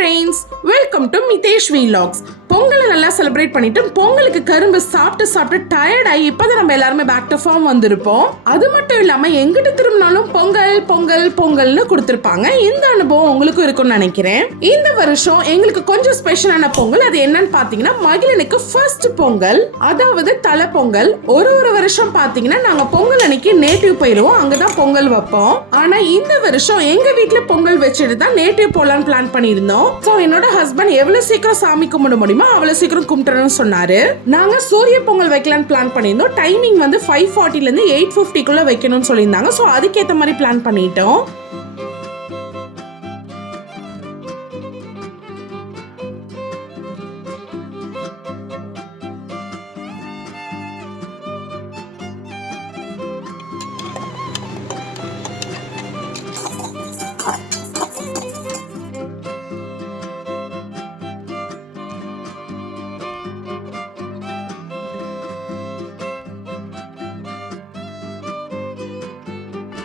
friends, welcome to Mitesh Vlogs. பொங்கலை நல்லா celebrate பண்ணிட்டு பொங்கலுக்கு கரும்பு சாப்பிட்டு டயர்ட் ஆகி இப்பதான் நம்ம எல்லாருமே பேக் டு ஃபார்ம் வந்திருப்போம். அது மட்டும் இல்லாம எங்கிட்ட திரும்பினாலும் பொங்கல் பொங்கல் பொங்கல்னு கொடுத்திருப்பாங்க. இந்த அனுபவம் உங்களுக்கும் இருக்கும்னு நினைக்கிறேன். இந்த வருஷம் எங்களுக்கு கொஞ்சம் ஸ்பெஷலான பொங்கல். அது என்னன்னு பாத்தீங்கன்னா மகிழனுக்கு ஃபர்ஸ்ட் பொங்கல், அதாவது தலை பொங்கல். ஒரு வருஷம் பாத்தீங்கன்னா நாங்க பொங்கல் அன்னைக்கு நேட்டிவ் போயிடுவோம், அங்கதான் பொங்கல் வைப்போம். ஆனா இந்த வருஷம் எங்க வீட்டுல பொங்கல் வச்சுட்டு தான் நேட்டிவ் போலான்னு பிளான் பண்ணிருந்தோம். சோ என்னோட ஹஸ்பண்ட் எவ்வளவு சீக்கிரம் சாமி கும்பிட முடியுமோ அவ்வளவு சீக்கிரம் கும்பிட்டுறோம்னு சொன்னாரு. நாங்க சூரிய பொங்கல் வைக்கலாம்னு பிளான் பண்ணியிருந்தோம். டைமிங் வந்து 5:40 இருந்து 8:50 வைக்கணும்னு சொல்லியிருந்தாங்க. சோ அதுக்கேற்ற மாதிரி பிளான் பண்ணிட்டோம்.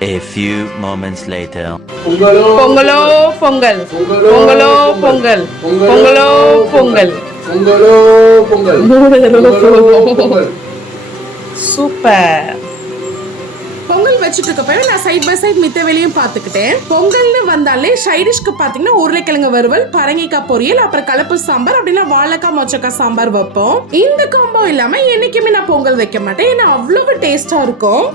A few moments later. பொங்கலோ பொங்கல், பொங்கலோ பொங்கல், பொங்கலோ பொங்கல், பொங்கலோ பொங்கல். சூப்பர். பொங்கல் வச்சுட்டு இருக்கப்ப நான் சைட் பை சைட் மித்த வேலையும் பார்த்துக்கிட்டேன். பொங்கல்னு வந்தாலே சைடிஷ்க்கு பாத்தீங்கன்னா உருளைக்கிழங்கு வறுவல், பரங்கிக்காய் பொரியல், அப்புறம் கலப்பு சாம்பார், அப்படின்னா வாழைக்காய் மொச்சக்காய் சாம்பார் வைப்போம். இந்த காம்போ இல்லாம என்னைக்குமே நான் பொங்கல் வைக்க மாட்டேன், ஏன்னா அவ்வளவு டேஸ்டா இருக்கும்.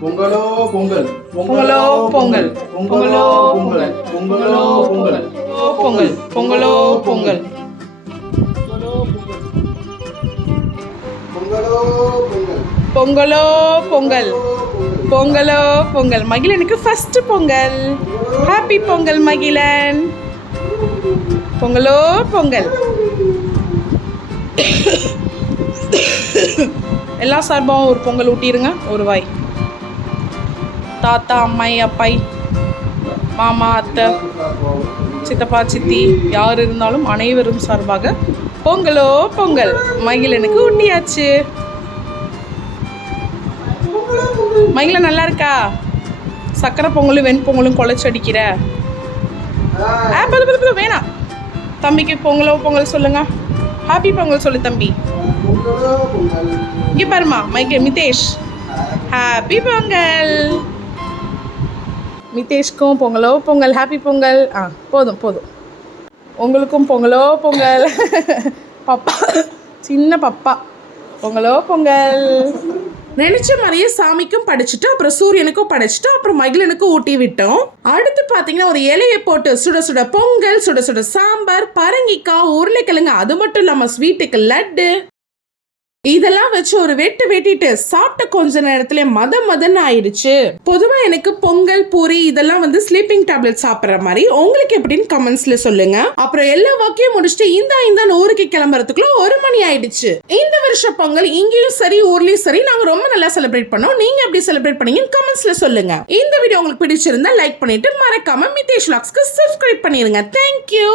பொங்கலோ பொங்கல், பொங்கலோ பொங்கல், பொங்கலோ பொங்கல், பொங்கலோ பொங்கல், பொங்கல், பொங்கலோ பொங்கல், பொங்கலோ பொங்கல், பொங்கலோ பொங்கல். மகிழனுக்கு ஃபர்ஸ்ட் பொங்கல். ஹாப்பி பொங்கல் மகிழன். பொங்கலோ பொங்கல். எல்லா சார்பாகவும் ஒரு பொங்கல் ஊட்டிருங்க. ஒரு வாய். தாத்தா, அம்மாய், அப்பாய், மாமா, அத்தை, சித்தப்பா, சித்தி யார் இருந்தாலும் அனைவரும் சார்பாக பொங்கலோ பொங்கல். மகிழனுக்கு ஊட்டியாச்சு. மகிழன் நல்லா இருக்கா? சக்கரை பொங்கலும் வெண்பொங்கலும் குழைச்சடிக்கிற வேணாம். தம்பிக்கு பொங்கலோ பொங்கல் சொல்லுங்க. ஹாப்பி பொங்கல் சொல்லு தம்பி. இங்கே பாருமா மிதேஷ், ஹாப்பி பொங்கல். மிதேஷ்க்கும் பொங்கலோ பொங்கல், ஹாப்பி பொங்கல். போதும் போதும். உங்களுக்கும் பொங்கலோ பொங்கல். பப்பா, சின்ன பப்பா, பொங்கலோ பொங்கல். நினைச்ச மாதிரியே சாமிக்கும் படைச்சிட்டு அப்புறம் சூரியனுக்கும் படைச்சிட்டு அப்புறம் மகிழனுக்கும் ஊட்டி விட்டோம். அடுத்து பாத்தீங்கன்னா ஒரு இலையை போட்டு சுட சுட பொங்கல், சுட சுட சாம்பார், பரங்கிக்காய், உருளைக்கிழங்கு, அது மட்டும் இல்லாம ஸ்வீட்டுக்கு லட்டு, இதெல்லாம் வச்சு ஒரு வெட்டிட்டு சாப்பிட்ட கொஞ்ச நேரத்துல மதன்னு ஆயிடுச்சு. பொதுவா எனக்கு பொங்கல், பூரி இதெல்லாம் வந்து ஸ்லீப்பிங் டேப்லெட் சாப்பிடுற மாதிரி. உங்களுக்கு எப்படின்னு கமெண்ட்ஸ்ல சொல்லுங்க. அப்புறம் எல்லா ஒர்க்கையும் முடிச்சுட்டு இந்த ஊருக்கு கிளம்புறதுக்குள்ள 1 மணி ஆயிடுச்சு. இந்த வருஷம் பொங்கல் இங்கேயும் சரி ஊர்லயும் சரி நாங்க ரொம்ப நல்லா செலிப்ரேட் பண்ணோம். நீங்க எப்படி செலிப்ரேட் பண்ணீங்கன்னு கமெண்ட்ஸ்ல சொல்லுங்க. இந்த வீடியோ உங்களுக்கு பிடிச்சிருந்தா லைக் பண்ணிட்டு மறக்காம மிதேஷ் Vlogsக்கு சப்ஸ்கிரைப் பண்ணிருங்க. தேங்க்யூ.